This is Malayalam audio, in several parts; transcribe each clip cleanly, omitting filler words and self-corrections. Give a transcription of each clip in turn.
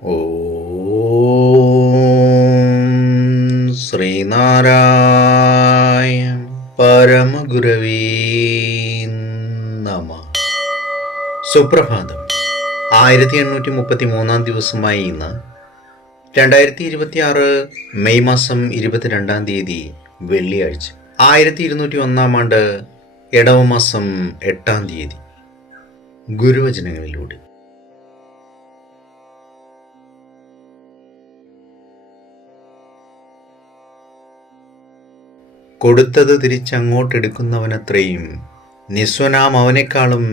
ഓം ശ്രീനാരായണ പരമഗുരവേ നമഃ. സുപ്രഭാതം. 1833 ദിവസമായി ഇന്ന് 2026 മെയ് മാസം 22 വെള്ളിയാഴ്ച, 1201 ആണ്ട് ഇടവമാസം 8 ഗുരുവചനങ്ങളിലൂടെ. കൊടുത്തത് തിരിച്ചങ്ങോട്ടെടുക്കുന്നവനത്രയും നിസ്വനാം അവനേക്കാളും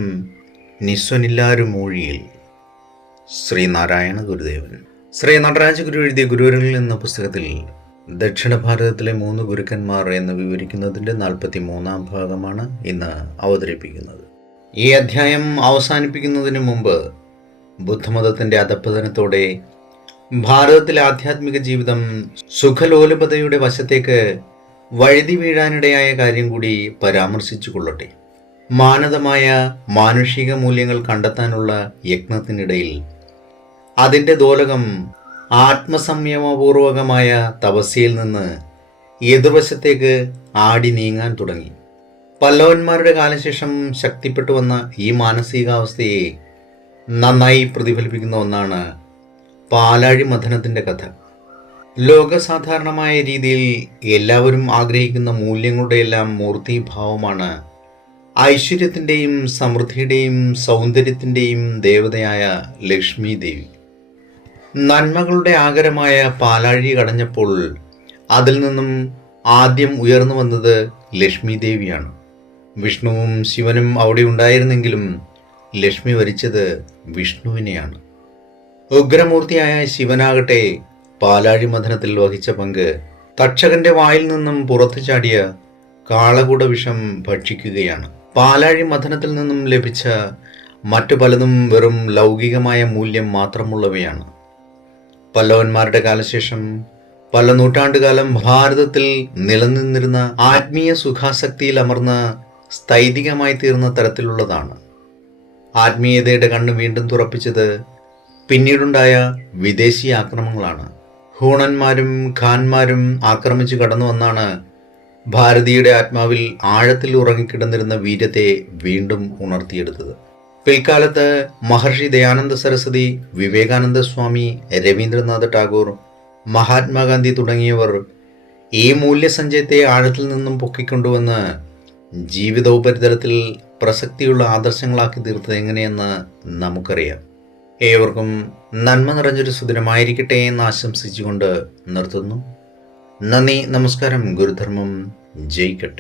നിസ്വനില്ലാരും മൂഴിയിൽ. ശ്രീനാരായണ ഗുരുദേവൻ. ശ്രീ നടരാജ ഗുരു എഴുതിയ ഗുരുവരങ്ങളിൽ എന്ന പുസ്തകത്തിൽ ദക്ഷിണ ഭാരതത്തിലെ 3 ഗുരുക്കന്മാർ എന്ന് വിവരിക്കുന്നതിൻ്റെ 43 ഭാഗമാണ് ഇന്ന് അവതരിപ്പിക്കുന്നത്. ഈ അധ്യായം അവസാനിപ്പിക്കുന്നതിന് മുമ്പ് ബുദ്ധമതത്തിൻ്റെ അധപ്പതനത്തോടെ ഭാരതത്തിലെ ആധ്യാത്മിക ജീവിതം സുഖലോലുപതയുടെ വശത്തേക്ക് വഴുതി വീഴാനിടയായ കാര്യം കൂടി പരാമർശിച്ചു കൊള്ളട്ടെ. മാനദമായ മാനുഷിക മൂല്യങ്ങൾ കണ്ടെത്താനുള്ള യത്നത്തിനിടയിൽ അതിൻ്റെ ദോലകം ആത്മസംയമപൂർവകമായ തപസ്യയിൽ നിന്ന് എതിർവശത്തേക്ക് ആടി നീങ്ങാൻ തുടങ്ങി. പല്ലവന്മാരുടെ കാലശേഷം ശക്തിപ്പെട്ടു വന്ന ഈ മാനസികാവസ്ഥയെ നന്നായി പ്രതിഫലിപ്പിക്കുന്ന ഒന്നാണ് പാലാഴി മഥനത്തിൻ്റെ കഥ. ലോകസാധാരണമായ രീതിയിൽ എല്ലാവരും ആഗ്രഹിക്കുന്ന മൂല്യങ്ങളുടെയെല്ലാം മൂർത്തിഭാവമാണ് ഐശ്വര്യത്തിൻ്റെയും സമൃദ്ധിയുടെയും സൗന്ദര്യത്തിൻ്റെയും ദേവതയായ ലക്ഷ്മി ദേവി. നന്മകളുടെ ആകരമായ പാലാഴി കടഞ്ഞപ്പോൾ അതിൽ നിന്നും ആദ്യം ഉയർന്നു വന്നത് ലക്ഷ്മി ദേവിയാണ്. വിഷ്ണുവും ശിവനും അവിടെ ഉണ്ടായിരുന്നെങ്കിലും ലക്ഷ്മി വരിച്ചത് വിഷ്ണുവിനെയാണ്. ഉഗ്രമൂർത്തിയായ ശിവനാകട്ടെ പാലാഴി മഥനത്തിൽ വഹിച്ച പങ്ക് തക്ഷകന്റെ വായിൽ നിന്നും പുറത്തു ചാടിയ കാളകൂട വിഷം ഭക്ഷിക്കുകയാണ്. പാലാഴി മഥനത്തിൽ നിന്നും ലഭിച്ച മറ്റു പലതും വെറും ലൗകികമായ മൂല്യം മാത്രമുള്ളവയാണ്. പല്ലവന്മാരുടെ കാലശേഷം പല നൂറ്റാണ്ടുകാലം ഭാരതത്തിൽ നിലനിന്നിരുന്ന ആത്മീയ സുഖാസക്തിയിൽ അമർന്ന സ്ഥൈതികമായി തീർന്ന തരത്തിലുള്ളതാണ്. ആത്മീയതയുടെ കണ്ണ് വീണ്ടും തുറപ്പിച്ചത് പിന്നീടുണ്ടായ വിദേശീയ ആക്രമണങ്ങളാണ്. ഹൂണന്മാരും ഖാൻമാരും ആക്രമിച്ചു കടന്നു വന്നാണ് ഭാരതീയുടെ ആത്മാവിൽ ആഴത്തിൽ ഉറങ്ങിക്കിടന്നിരുന്ന വീര്യത്തെ വീണ്ടും ഉണർത്തിയെടുത്തത്. പിൽക്കാലത്ത് മഹർഷി ദയാനന്ദ സരസ്വതി, വിവേകാനന്ദ സ്വാമി, രവീന്ദ്രനാഥ് ടാഗോർ, മഹാത്മാഗാന്ധി തുടങ്ങിയവർ ഈ മൂല്യസഞ്ചയത്തെ ആഴത്തിൽ നിന്നും പൊക്കിക്കൊണ്ടുവന്ന് ജീവിതോപരിതലത്തിൽ പ്രസക്തിയുള്ള ആദർശങ്ങളാക്കി തീർത്തത് എങ്ങനെയെന്ന് നമുക്കറിയാം. ഏവർക്കും നന്മ നിറഞ്ഞൊരു സുദിനമായിരിക്കട്ടെ എന്ന് ആശംസിച്ചുകൊണ്ട് നിർത്തുന്നു. നന്ദി, നമസ്കാരം. ഗുരുധർമ്മം ജയിക്കട്ടെ.